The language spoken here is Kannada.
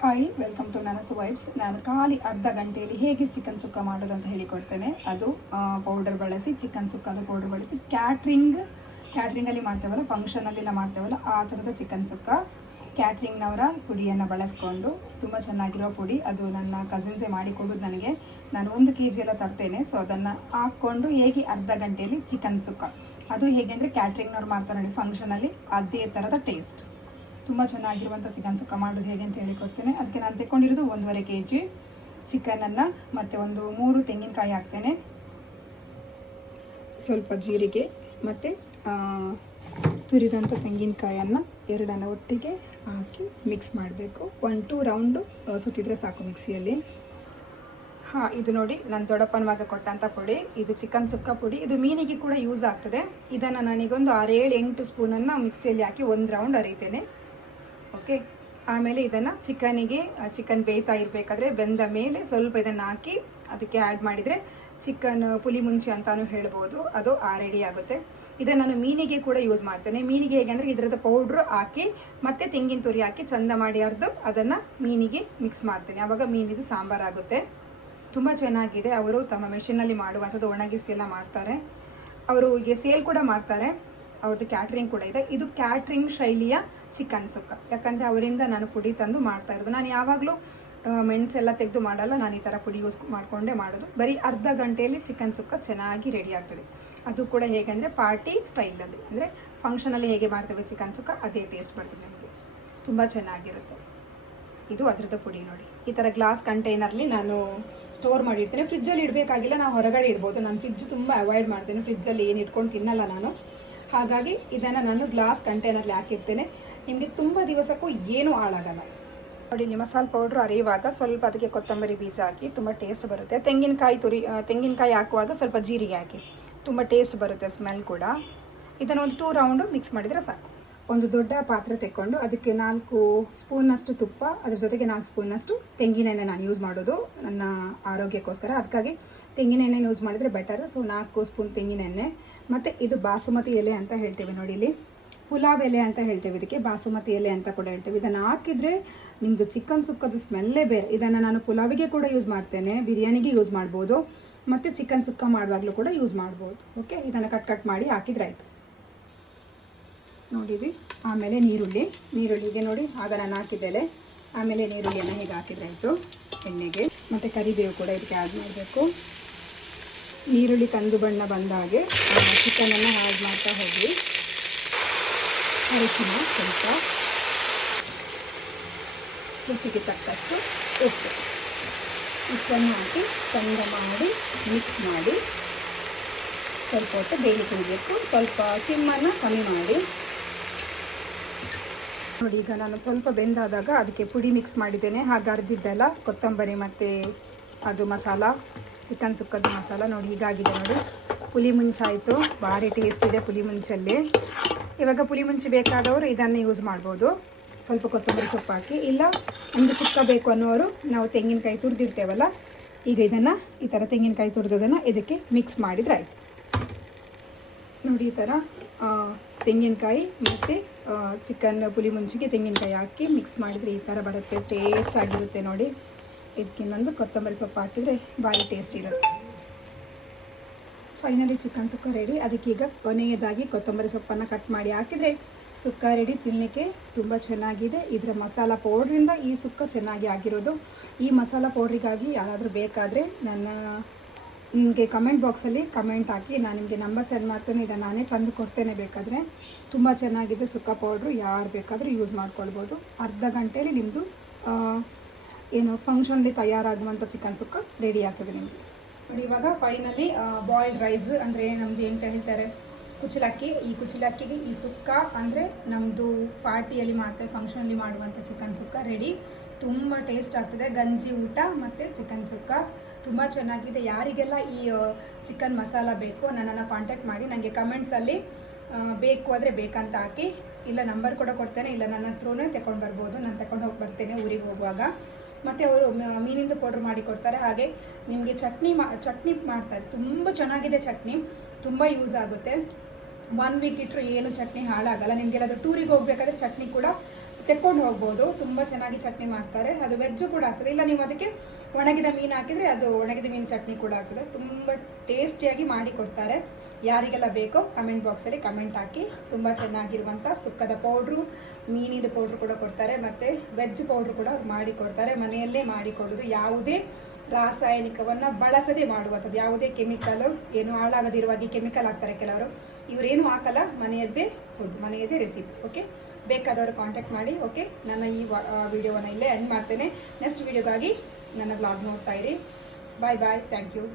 ಹಾಯ್, ವೆಲ್ಕಮ್ ಟು ನನಸು ವೈಬ್ಸ್. ನಾನು ಖಾಲಿ ಅರ್ಧ ಗಂಟೆಯಲ್ಲಿ ಹೇಗೆ ಚಿಕನ್ ಸುಕ್ಕ ಮಾಡೋದು ಅಂತ ಹೇಳಿಕೊಡ್ತೇನೆ. ಅದು ಪೌಡರ್ ಬಳಸಿ, ಚಿಕನ್ ಸುಕ್ಕದ ಪೌಡರ್ ಬಳಸಿ ಕ್ಯಾಟ್ರಿಂಗಲ್ಲಿ ಮಾಡ್ತೇವಲ್ಲ, ಫಂಕ್ಷನಲ್ಲೆಲ್ಲ ಮಾಡ್ತೇವಲ್ಲ, ಆ ಥರದ ಚಿಕನ್ ಸುಕ್ಕ. ಕ್ಯಾಟ್ರಿಂಗ್ನವರ ಪುಡಿಯನ್ನು ಬಳಸ್ಕೊಂಡು ತುಂಬ ಚೆನ್ನಾಗಿರೋ ಪುಡಿ. ಅದು ನನ್ನ ಕಸಿನ್ಸೇ ಮಾಡಿಕೊಡೋದು ನನಗೆ. ನಾನು 1 kg ಎಲ್ಲ ತರ್ತೇನೆ. ಸೊ ಅದನ್ನು ಹಾಕ್ಕೊಂಡು ಹೇಗೆ ಅರ್ಧ ಗಂಟೆಯಲ್ಲಿ ಚಿಕನ್ ಸುಕ್ಕ, ಅದು ಹೇಗೆ ಅಂದರೆ ಕ್ಯಾಟ್ರಿಂಗ್ನವ್ರು ಮಾಡ್ತಾರೆ ನೋಡಿ ಫಂಕ್ಷನಲ್ಲಿ, ಅದೇ ಥರದ ಟೇಸ್ಟ್. ತುಂಬ ಚೆನ್ನಾಗಿರುವಂಥ ಚಿಕನ್ ಸುಕ್ಕ ಮಾಡೋದು ಹೇಗೆ ಅಂತ ಹೇಳಿಕೊಡ್ತೇನೆ. ಅದಕ್ಕೆ ನಾನು ತೆಕ್ಕೊಂಡಿರೋದು 1.5 kg ಚಿಕನನ್ನು, ಮತ್ತು ಒಂದು 3 ತೆಂಗಿನಕಾಯಿ ಹಾಕ್ತೇನೆ, ಸ್ವಲ್ಪ ಜೀರಿಗೆ, ಮತ್ತು ತುರಿದಂಥ ತೆಂಗಿನಕಾಯನ್ನು ಎರಡನ್ನು ಒಟ್ಟಿಗೆ ಹಾಕಿ ಮಿಕ್ಸ್ ಮಾಡಬೇಕು. 1-2 ರೌಂಡು ಸುತ್ತಿದ್ರೆ ಸಾಕು ಮಿಕ್ಸಿಯಲ್ಲಿ. ಇದು ನೋಡಿ ನನ್ನ ದೊಡ್ಡಪ್ಪನ ಮಗ ಕೊಟ್ಟಂಥ ಪುಡಿ. ಇದು ಚಿಕನ್ ಸುಕ್ಕ ಪುಡಿ. ಇದು ಮೀನಿಗೆ ಕೂಡ ಯೂಸ್ ಆಗ್ತದೆ. ಇದನ್ನು ನಾನೀಗೊಂದು 6-7-8 ಸ್ಪೂನನ್ನು ಮಿಕ್ಸಿಯಲ್ಲಿ ಹಾಕಿ 1 ರೌಂಡ್ ಅರಿತೇನೆ. ಓಕೆ, ಆಮೇಲೆ ಇದನ್ನು ಚಿಕನ್ ಬೇಯ್ತಾ ಇರಬೇಕಾದ್ರೆ ಬೆಂದ ಮೇಲೆ ಸ್ವಲ್ಪ ಇದನ್ನು ಹಾಕಿ ಅದಕ್ಕೆ ಆ್ಯಡ್ ಮಾಡಿದರೆ ಚಿಕನ್ ಪುಲಿ ಮುಂಚೆ ಅಂತಾನು ಹೇಳ್ಬೋದು, ಅದು ರೆಡಿ ಆಗುತ್ತೆ. ಇದನ್ನು ನಾನು ಮೀನಿಗೆ ಕೂಡ ಯೂಸ್ ಮಾಡ್ತೇನೆ. ಮೀನಿಗೆ ಹೇಗೆ ಅಂದರೆ ಇದರದ ಪೌಡ್ರು ಹಾಕಿ ಮತ್ತು ತೆಂಗಿನ ತುರಿ ಹಾಕಿ ಚಂದ ಮಾಡಿ ಅರ್ದು ಅದನ್ನು ಮೀನಿಗೆ ಮಿಕ್ಸ್ ಮಾಡ್ತೇನೆ. ಆವಾಗ ಮೀನಿದು ಸಾಂಬಾರಾಗುತ್ತೆ. ತುಂಬ ಚೆನ್ನಾಗಿದೆ. ಅವರು ತಮ್ಮ ಮೆಷಿನಲ್ಲಿ ಮಾಡುವಂಥದ್ದು, ಒಣಗಿಸಿ ಎಲ್ಲ ಮಾಡ್ತಾರೆ. ಅವರು ಈಗ ಸೇಲ್ ಕೂಡ ಮಾಡ್ತಾರೆ. ಅವ್ರದ್ದು ಕ್ಯಾಟ್ರಿಂಗ್ ಕೂಡ ಇದೆ. ಇದು ಕ್ಯಾಟ್ರಿಂಗ್ ಶೈಲಿಯ ಚಿಕನ್ ಸುಕ್ಕ. ಯಾಕಂದರೆ ಅವರಿಂದ ನಾನು ಪುಡಿ ತಂದು ಮಾಡ್ತಾ ಇರೋದು. ನಾನು ಯಾವಾಗಲೂ ಮೆಣಸೆಲ್ಲ ತೆಗೆದು ಮಾಡಲ್ಲ, ನಾನು ಈ ಥರ ಪುಡಿ ಯೂಸ್ ಮಾಡಿಕೊಂಡೇ ಮಾಡೋದು. ಬರೀ ಅರ್ಧ ಗಂಟೆಯಲ್ಲಿ ಚಿಕನ್ ಸುಕ್ಕ ಚೆನ್ನಾಗಿ ರೆಡಿ ಆಗ್ತದೆ. ಅದು ಕೂಡ ಹೇಗೆ ಅಂದರೆ ಪಾರ್ಟಿ ಸ್ಟೈಲಲ್ಲಿ, ಅಂದರೆ ಫಂಕ್ಷನಲ್ಲಿ ಹೇಗೆ ಮಾಡ್ತೇವೆ ಚಿಕನ್ ಸುಕ್ಕ, ಅದೇ ಟೇಸ್ಟ್ ಬರ್ತದೆ ನಮಗೆ. ತುಂಬ ಚೆನ್ನಾಗಿರುತ್ತೆ. ಇದು ಅದರದ್ದು ಪುಡಿ ನೋಡಿ. ಈ ಥರ ಗ್ಲಾಸ್ ಕಂಟೈನರ್ಲಿ ನಾನು ಸ್ಟೋರ್ ಮಾಡಿರ್ತೇನೆ. ಫ್ರಿಜ್ಜಲ್ಲಿ ಇಡಬೇಕಾಗಿಲ್ಲ, ನಾವು ಹೊರಗಡೆ ಇಡ್ಬೋದು. ನಾನು ಫ್ರಿಜ್ ತುಂಬ ಅವಾಯ್ಡ್ ಮಾಡ್ತೇನೆ. ಫ್ರಿಜ್ಜಲ್ಲಿ ಏನು ಇಟ್ಕೊಂಡು ತಿನ್ನಲ್ಲ ನಾನು. ಹಾಗಾಗಿ ಇದನ್ನು ನಾನು ಗ್ಲಾಸ್ ಕಂಟೈನರ್ಲಿ ಹಾಕಿರ್ತೇನೆ. ನಿಮಗೆ ತುಂಬ ದಿವಸಕ್ಕೂ ಏನೂ ಹಾಳಾಗಲ್ಲ. ನೋಡಿ, ಇಲ್ಲಿ ಮಸಾಲೆ ಪೌಡ್ರು ಅರಿಯುವಾಗ ಸ್ವಲ್ಪ ಅದಕ್ಕೆ ಕೊತ್ತಂಬರಿ ಬೀಜ ಹಾಕಿ, ತುಂಬ ಟೇಸ್ಟ್ ಬರುತ್ತೆ. ತೆಂಗಿನಕಾಯಿ ಹಾಕುವಾಗ ಸ್ವಲ್ಪ ಜೀರಿಗೆ ಹಾಕಿ, ತುಂಬ ಟೇಸ್ಟ್ ಬರುತ್ತೆ, ಸ್ಮೆಲ್ ಕೂಡ. ಇದನ್ನು ಒಂದು 2 ರೌಂಡು ಮಿಕ್ಸ್ ಮಾಡಿದರೆ ಸಾಕು. ಒಂದು ದೊಡ್ಡ ಪಾತ್ರೆ ತೆಕ್ಕೊಂಡು ಅದಕ್ಕೆ 4 ಸ್ಪೂನ್ನಷ್ಟು ತುಪ್ಪ, ಅದ್ರ ಜೊತೆಗೆ 4 ಸ್ಪೂನ್ನಷ್ಟು ತೆಂಗಿನೆಣ್ಣೆ ನಾನು ಯೂಸ್ ಮಾಡೋದು ನನ್ನ ಆರೋಗ್ಯಕ್ಕೋಸ್ಕರ. ಅದಕ್ಕಾಗಿ ತೆಂಗಿನೆಣ್ಣೆ ಯೂಸ್ ಮಾಡಿದರೆ ಬೆಟರ್. ಸೊ 4 ಸ್ಪೂನ್ ತೆಂಗಿನೆಣ್ಣೆ. ಮತ್ತು ಇದು ಬಾಸುಮತಿ ಎಲೆ ಅಂತ ಹೇಳ್ತೇವೆ ನೋಡಿ, ಇಲ್ಲಿ ಪುಲಾವ್ ಎಲೆ ಅಂತ ಹೇಳ್ತೇವೆ, ಇದಕ್ಕೆ ಬಾಸುಮತಿ ಎಲೆ ಅಂತ ಕೂಡ ಹೇಳ್ತೇವೆ. ಇದನ್ನು ಹಾಕಿದರೆ ನಿಮ್ಮದು ಚಿಕನ್ ಸುಕ್ಕದ ಸ್ಮೆಲ್ಲೇ ಬೇರೆ. ಇದನ್ನು ನಾನು ಪುಲಾವಿಗೆ ಕೂಡ ಯೂಸ್ ಮಾಡ್ತೇನೆ, ಬಿರಿಯಾನಿಗೆ ಯೂಸ್ ಮಾಡ್ಬೋದು, ಮತ್ತು ಚಿಕನ್ ಸುಕ್ಕ ಮಾಡುವಾಗಲೂ ಕೂಡ ಯೂಸ್ ಮಾಡ್ಬೋದು. ಓಕೆ, ಇದನ್ನು ಕಟ್ ಮಾಡಿ ಹಾಕಿದ್ರೆ ಆಯಿತು. ನೋಡಿದ್ವಿ. ಆಮೇಲೆ ನೀರುಳ್ಳಿಗೆ ನೋಡಿ, ಆಗ ನಾನು ಹಾಕಿದ್ದೇನೆ. ಆಮೇಲೆ ನೀರುಳ್ಳಿಯನ್ನು ಹೀಗೆ ಹಾಕಿದ್ರೆ ಆಯಿತು ಎಣ್ಣೆಗೆ. ಮತ್ತು ಕರಿಬೇವು ಕೂಡ ಇದಕ್ಕೆ ಆ್ಯಡ್ ಮಾಡಬೇಕು. ನೀರುಳ್ಳಿ ಕಂದು ಬಣ್ಣ ಬಂದ ಹಾಗೆ ಚಿಕನನ್ನು ಆ್ಯಡ್ ಮಾಡ್ತಾ ಹೋಗಿ, ಅರಿಶಿನ ಸ್ವಲ್ಪ, ರುಚಿಗೆ ತಕ್ಕಷ್ಟು ಉಪ್ಪು, ಇಷ್ಟನ್ನು ಹಾಕಿ ಚಂದ ಮಾಡಿ ಮಿಕ್ಸ್ ಮಾಡಿ ಸ್ವಲ್ಪ ಹೊತ್ತು ಬೇಯಿಸಬೇಕು. ಸ್ವಲ್ಪ ಸಿಮ್ಮನ್ನು ಕಮ್ಮಿ ಮಾಡಿ ನೋಡಿ. ಈಗ ನಾನು ಸ್ವಲ್ಪ ಬೆಂದಾದಾಗ ಅದಕ್ಕೆ ಪುಡಿ ಮಿಕ್ಸ್ ಮಾಡಿದ್ದೇನೆ. ಹಾಗೆ ಅರ್ದಿದ್ದೆಲ್ಲ ಕೊತ್ತಂಬರಿ ಮತ್ತು ಅದು ಮಸಾಲ, ಚಿಕನ್ ಸುಕ್ಕದ ಮಸಾಲ ನೋಡಿ ಹೀಗಾಗಿದೆ ನೋಡಿ. ಪುಲಿ ಮುಂಚಾಯಿತು, ಭಾರಿ ಟೇಸ್ಟ್ ಇದೆ ಪುಲಿ ಮುಂಚಲ್ಲಿ. ಇವಾಗ ಪುಲಿ ಮುಂಚಿ ಬೇಕಾದವರು ಇದನ್ನು ಯೂಸ್ ಮಾಡ್ಬೋದು. ಸ್ವಲ್ಪ ಕೊತ್ತಂಬರಿ ಸೊಪ್ಪು ಹಾಕಿ, ಇಲ್ಲ ನಮಗೆ ಸುಕ್ಕ ಬೇಕು ಅನ್ನೋರು ನಾವು ತೆಂಗಿನಕಾಯಿ ತುರಿದಿರ್ತೇವಲ್ಲ, ಈಗ ಇದನ್ನು ಈ ಥರ ತೆಂಗಿನಕಾಯಿ ತುರಿದೋದನ್ನು ಇದಕ್ಕೆ ಮಿಕ್ಸ್ ಮಾಡಿದರೆ ಆಯಿತು ನೋಡಿ. ಈ ಥರ ತೆಂಗಿನಕಾಯಿ ಮತ್ತು ಚಿಕನ್ ಪುಲಿ ಮುಂಚಿಗೆ ತೆಂಗಿನಕಾಯಿ ಹಾಕಿ ಮಿಕ್ಸ್ ಮಾಡಿದರೆ ಈ ಥರ ಬರುತ್ತೆ. ಟೇಸ್ಟ್ ಆಗಿರುತ್ತೆ ನೋಡಿ. ಇದಕ್ಕೆ ಇನ್ನೊಂದು ಕೊತ್ತಂಬರಿ ಸೊಪ್ಪು ಹಾಕಿದರೆ ಭಾರಿ ಟೇಸ್ಟ್ ಇರುತ್ತೆ. ಫೈನಲಿ ಚಿಕನ್ ಸುಕ್ಕ ರೆಡಿ. ಅದಕ್ಕೀಗ ಕೊನೆಯದಾಗಿ ಕೊತ್ತಂಬರಿ ಸೊಪ್ಪನ್ನು ಕಟ್ ಮಾಡಿ ಹಾಕಿದರೆ ಸುಕ್ಕ ರೆಡಿ. ತಿನ್ನಲಿಕ್ಕೆ ತುಂಬ ಚೆನ್ನಾಗಿದೆ. ಇದರ ಮಸಾಲ ಪೌಡ್ರಿಂದ ಈ ಸುಕ್ಕ ಚೆನ್ನಾಗಿ ಆಗಿರೋದು. ಈ ಮಸಾಲ ಪೌಡ್ರಿಗಾಗಿ ಯಾರಾದರೂ ಬೇಕಾದರೆ ನಿಮಗೆ ಕಮೆಂಟ್ ಬಾಕ್ಸಲ್ಲಿ ಕಮೆಂಟ್ ಹಾಕಿ, ನಾನು ನಿಮಗೆ ನಂಬರ್ ಸೆಂಡ್ ಮಾಡ್ತೇನೆ. ಇದನ್ನು ನಾನೇ ತಂದು ಕೊಡ್ತೇನೆ ಬೇಕಾದರೆ. ತುಂಬ ಚೆನ್ನಾಗಿದೆ ಸುಕ್ಕ ಪೌಡ್ರು, ಯಾರು ಬೇಕಾದರೂ ಯೂಸ್ ಮಾಡ್ಕೊಳ್ಬೋದು. ಅರ್ಧ ಗಂಟೆಯಲ್ಲಿ ನಿಮ್ಮದು ಫಂಕ್ಷನ್ಲಿ ತಯಾರಾಗುವಂಥ ಚಿಕನ್ ಸುಕ್ಕ ರೆಡಿ ಆಗ್ತದೆ ನಿಮಗೆ ನೋಡಿ. ಇವಾಗ ಫೈನಲಿ ಬಾಯ್ಲ್ಡ್ ರೈಸ್ ಅಂದರೆ ನಮ್ಮದು ಎಂತ ಹೇಳ್ತಾರೆ, ಕುಚ್ಚಲಕ್ಕಿ. ಈ ಕುಚ್ಚಲಕ್ಕಿಗೆ ಈ ಸುಕ್ಕ ಅಂದರೆ ನಮ್ಮದು ಪಾರ್ಟಿಯಲ್ಲಿ ಮಾಡ್ತೇವೆ, ಫಂಕ್ಷನಲ್ಲಿ ಮಾಡುವಂಥ ಚಿಕನ್ ಸುಕ್ಕ ರೆಡಿ. ತುಂಬ ಟೇಸ್ಟ್ ಆಗ್ತದೆ. ಗಂಜಿ ಊಟ ಮತ್ತು ಚಿಕನ್ ಸುಕ್ಕ ತುಂಬ ಚೆನ್ನಾಗಿದೆ. ಯಾರಿಗೆಲ್ಲ ಈ ಚಿಕನ್ ಮಸಾಲ ಬೇಕು ನನ್ನನ್ನು ಕಾಂಟ್ಯಾಕ್ಟ್ ಮಾಡಿ. ನನಗೆ ಕಮೆಂಟ್ಸಲ್ಲಿ ಬೇಕು ಆದರೆ ಬೇಕಂತ ಹಾಕಿ, ಇಲ್ಲ ನಂಬರ್ ಕೂಡ ಕೊಡ್ತೇನೆ, ಇಲ್ಲ ನನ್ನ ಹತ್ರನೇ ತಗೊಂಡು ಬರ್ಬೋದು. ನಾನು ತಗೊಂಡು ಹೋಗಿ ಬರ್ತೇನೆ ಊರಿಗೆ ಹೋಗುವಾಗ. ಮತ್ತು ಅವರು ಮೀನಿಂದು ಪೌಡ್ರ್ ಮಾಡಿ ಕೊಡ್ತಾರೆ. ಹಾಗೆ ನಿಮಗೆ ಚಟ್ನಿ ಮಾಡ್ತಾರೆ. ತುಂಬ ಚೆನ್ನಾಗಿದೆ ಚಟ್ನಿ, ತುಂಬ ಯೂಸ್ ಆಗುತ್ತೆ. 1 ವೀಕ್ ಇಟ್ಟರು ಏನು ಚಟ್ನಿ ಹಾಳಾಗಲ್ಲ. ನಿಮಗೆಲ್ಲಾದರೂ ಟೂರಿಗೆ ಹೋಗಬೇಕಾದ್ರೆ ಚಟ್ನಿ ಕೂಡ ತೆಕ್ಕೊಂಡು ಹೋಗ್ಬೋದು. ತುಂಬ ಚೆನ್ನಾಗಿ ಚಟ್ನಿ ಮಾಡ್ತಾರೆ. ಅದು ವೆಜ್ಜು ಕೂಡ ಆಗ್ತದೆ, ಇಲ್ಲ ನೀವು ಅದಕ್ಕೆ ಒಣಗಿದ ಮೀನು ಹಾಕಿದರೆ ಅದು ಒಣಗಿದ ಮೀನು ಚಟ್ನಿ ಕೂಡ ಆಗ್ತದೆ. ತುಂಬ ಟೇಸ್ಟಿಯಾಗಿ ಮಾಡಿ ಕೊಡ್ತಾರೆ. ಯಾರಿಗೆಲ್ಲ ಬೇಕೋ ಕಮೆಂಟ್ ಬಾಕ್ಸಲ್ಲಿ ಕಮೆಂಟ್ ಹಾಕಿ. ತುಂಬ ಚೆನ್ನಾಗಿರುವಂಥ ಸುಕ್ಕದ ಪೌಡ್ರು, ಮೀನಿದ ಪೌಡ್ರು ಕೂಡ ಕೊಡ್ತಾರೆ, ಮತ್ತು ವೆಜ್ ಪೌಡ್ರು ಕೂಡ ಅವ್ರು ಮಾಡಿ ಕೊಡ್ತಾರೆ. ಮನೆಯಲ್ಲೇ ಮಾಡಿಕೊಡೋದು, ಯಾವುದೇ ರಾಸಾಯನಿಕವನ್ನು ಬಳಸದೆ ಮಾಡುವಂಥದ್ದು, ಯಾವುದೇ ಕೆಮಿಕಲು ಏನು ಹಾಳಾಗದಿರುವಾಗಿ ಕೆಮಿಕಲ್ ಹಾಕ್ತಾರೆ ಕೆಲವರು, ಇವರೇನು ಹಾಕಲ್ಲ. ಮನೆಯದ್ದೇ ಫುಡ್, ಮನೆಯದ್ದೇ ರೆಸಿಪಿ. ಓಕೆ, ಬೇಕಾದವರು ಕಾಂಟ್ಯಾಕ್ಟ್ ಮಾಡಿ. ಓಕೆ, ನನ್ನ ಈ ವಿಡಿಯೋವನ್ನು ಇಲ್ಲೇ ಎಂಡ್ ಮಾಡ್ತೇನೆ. ನೆಕ್ಸ್ಟ್ ವಿಡಿಯೋಗಾಗಿ ನನ್ನ ಬ್ಲಾಗ್ ನೋಡ್ತಾ ಇರಿ. ಬಾಯ್ ಬಾಯ್, ಥ್ಯಾಂಕ್ ಯು.